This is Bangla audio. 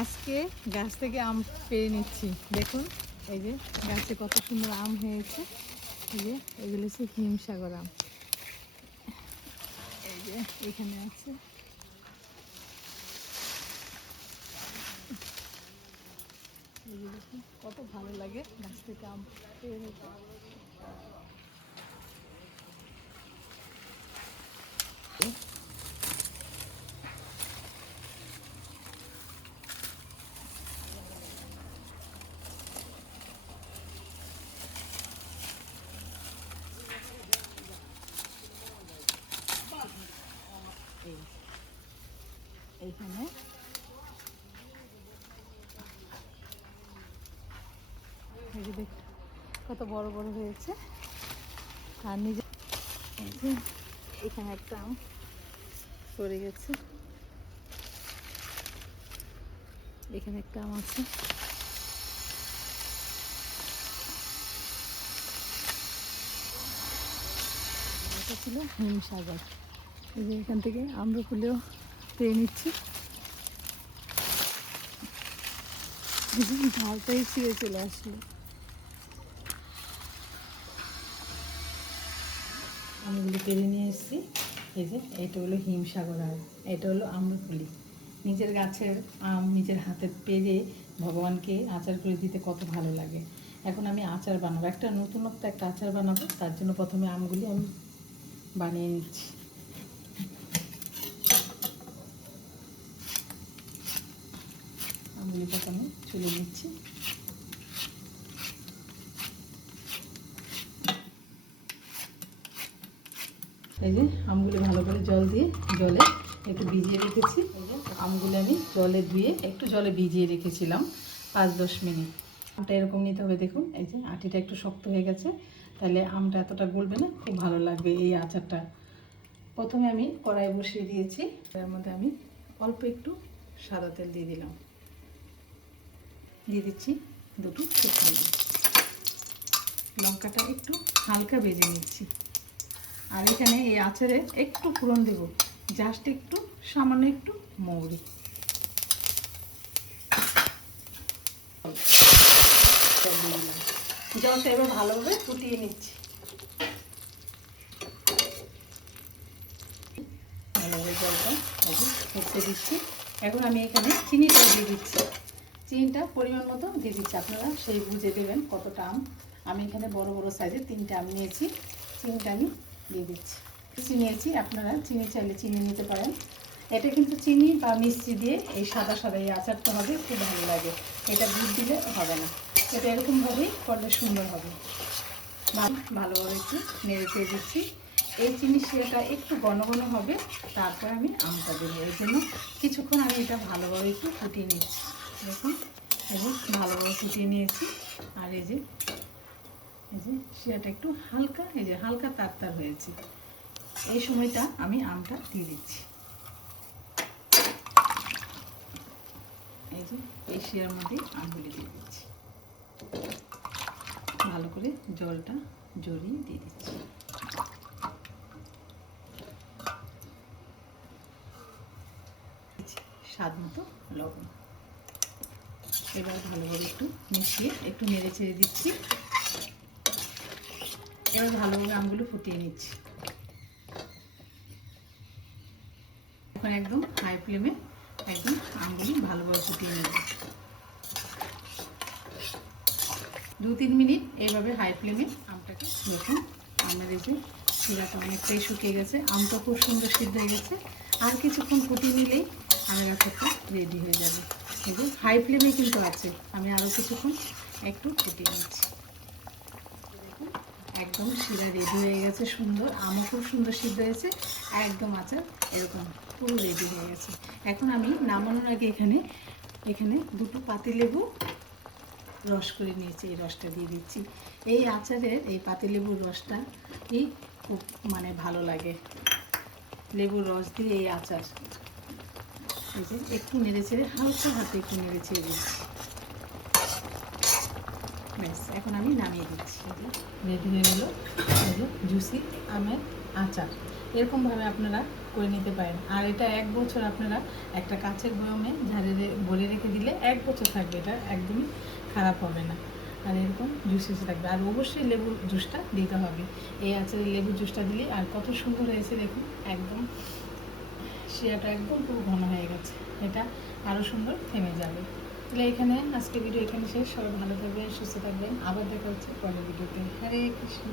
আজকে গাছ থেকে আম পেড়ে নিচ্ছি। দেখুন এই যে গাছে কত সুন্দর আম হয়েছে। এই যে এগুলো হচ্ছে হিমসাগর আম। এই যে এখানে আছে। এই যে দেখুন কত ভালো লাগে গাছ থেকে আম পেড়ে নিতে। এইখানে এই যে দেখ কত বড় বড় হয়েছে। আর নিজে এখানে একটা আম পড়ে গেছে। এখানে একটা আম আছে। এটা ছিল হিমসাগর। এই যে এখান থেকে আমরা ফুলেও পেয়ে নিচ্ছি। ঝালটাই ছিঁড়ে চলে আসলো। আমগুলি পেরে নিয়ে এসেছি। এই যে এটা হলো হিমসাগর আম, এটা হলো আম্রকুলি। নিজের গাছের আম নিজের হাতে পেরে ভগবানকে আচার করে দিতে কত ভালো লাগে। এখন আমি আচার বানাবো, একটা নতুনত্ব একটা আচার বানাবো। তার জন্য প্রথমে আমগুলি আমি বানিয়ে নিচ্ছি। আমগুলি প্রথমে ছুলে নিচ্ছি। এই যে আমগুলি ভালো করে জলে একটু ভিজিয়ে রেখেছি। এই যে আমগুলি আমি জলে ধুয়ে একটু জলে ভিজিয়ে রেখেছিলাম 5-10 মিনিট। আমটা এরকম নিতে হবে। দেখুন এই যে আটিটা একটু শক্ত হয়ে গেছে, তাহলে আমটা এতটা গলবে না, খুব ভালো লাগবে এই আচারটা। প্রথমে আমি কড়াই বসিয়ে দিয়েছি। তার মধ্যে আমি অল্প একটু সাদা তেল দিয়ে দিলাম। দিয়ে দিচ্ছি দুটো শুকনো লঙ্কাটা একটু হালকা ভেজে নিচ্ছি। আর এখানে এই আচারে একটু ফোড়ন দেব, জাস্ট একটু, সামান্য একটু মৌরি। জলটা এবার ভালোভাবে ফুটিয়ে নিচ্ছি। ভালোভাবে জলটা ফুটতে দিচ্ছি। এখন আমি এখানে চিনিটা দিয়ে দিচ্ছি। চিনিটা পরিমাণ মতো দিয়ে দিচ্ছি, আপনারা সেই বুঝে দেবেন কতটা আম। আমি এখানে বড় বড় সাইজের 3টে আম নিয়েছি। চিনিটা আমি দিয়ে দিচ্ছি। চিনি নিয়েছি, আপনারা চিনি চাইলে চিনি নিতে পারেন। এটা কিন্তু চিনি বা মিষ্টি দিয়ে এই সাদা সাদা এই আচারটা হবে, খুব ভালো লাগে। এটা দুধ দিলে হবে না, এটা এরকমভাবেই করলে সুন্দর হবে। ভালোভাবে একটু নেড়ে চেড়ে দিচ্ছি। এই চিনি শিরাটা একটু ঘন ঘন হবে, তারপর আমি আমটা দেবো। এর জন্য কিছুক্ষণ আমি এটা ভালোভাবে একটু ফুটিয়ে নিচ্ছি। দেখুন এবং ভালোভাবে ফুটিয়ে নিয়েছি। আর এই যে শিরাটা একটু হালকা, এই যে হালকা তার হয়েছে। এই সময়টা আমি আমটা দিয়ে দিচ্ছি। এই যে এই শিরার মধ্যে আমগুলি দিয়ে দিচ্ছি। ভালো করে জলটা জড়িয়ে দিয়ে দিচ্ছি। স্বাদ মতো লবণ। এবার ভালোভাবে একটু মিশিয়ে একটু নেড়ে ছেড়ে দিচ্ছি। এবার ভালোভাবে আমগুলো ফুটিয়ে নিচ্ছি। এখন একদম হাই ফ্লেমে একদম আমগুলি ভালোভাবে ফুটিয়ে নেব। 2-3 মিনিট এইভাবে হাই ফ্লেমে আমটাকে দেখুন। আমার এই যে শিরাটা অনেকটাই শুকিয়ে গেছে, আমটা খুব সুন্দর সিদ্ধ হয়ে গেছে। আর কিছুক্ষণ ফুটিয়ে নিলেই আমের আচারটা রেডি হয়ে যাবে। এই যে হাই ফ্লেমে কিন্তু আছে, আমি আরও কিছুক্ষণ একটু ফুটিয়ে নিচ্ছি। দেখুন একদম শিরা রেডি হয়ে গেছে, সুন্দর আমও খুব সুন্দর সিদ্ধ হয়েছে। একদম আচার এরকম পুরো রেডি হয়ে গেছে। এখন আমি নামানোর আগে এখানে দুটো পাতিলেবু রস করে নিয়েছি, এই রসটা দিয়ে দিচ্ছি। এই আচারের এই পাতিলেবুর রসটা খুব ভালো লাগে। লেবুর রস দিয়ে এই আচার এই যে একটু নেড়ে ছেড়ে হালকা হাতে একটু নেড়ে ছেড়ে দিচ্ছি। ব্যাস এখন আমি নামিয়ে দিচ্ছি। রেডি হয়ে গেল জুসি আমের আচার। এরকমভাবে আপনারা করে নিতে পারেন। আর এটা 1 বছর আপনারা একটা কাচের বয়মে ভরে রেখে দিলে 1 বছর থাকবে, এটা একদমই খারাপ হবে না। আর এরকম জুস এসে থাকবে। আর অবশ্যই লেবুর জুসটা দিতে হবে। এই আচারে লেবুর জুসটা দিলে আর কত সুন্দর হয়েছে দেখুন, একদম শিরাটা একদম পুরো ঘন হয়ে গেছে, এটা আরও সুন্দর থেমে যাবে। তাহলে এখানে আজকে ভিডিও এখানে শেষ। সবাই ভালো থাকবেন, সুস্থ থাকবেন, আবার দেখা হচ্ছে পরের ভিডিওতে। হরে কৃষ্ণ।